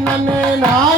கண்ணனே நான்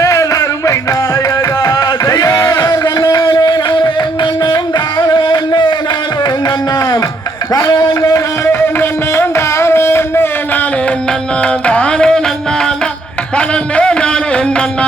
நாம் நானே நானே நன்னா தானே நானே நன்னா தானே நன்னா நானே நானே நன்னா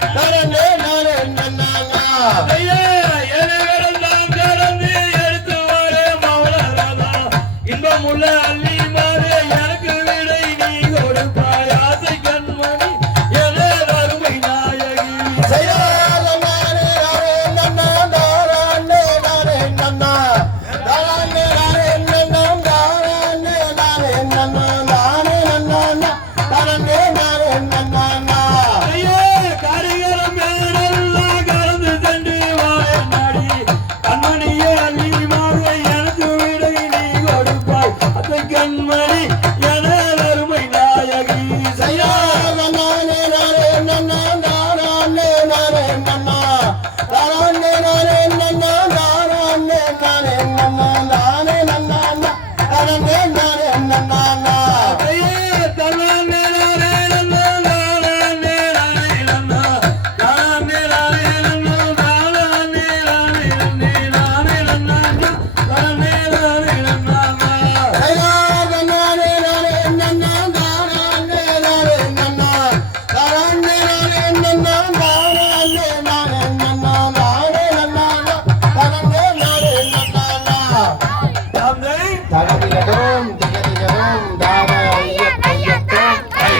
Cara,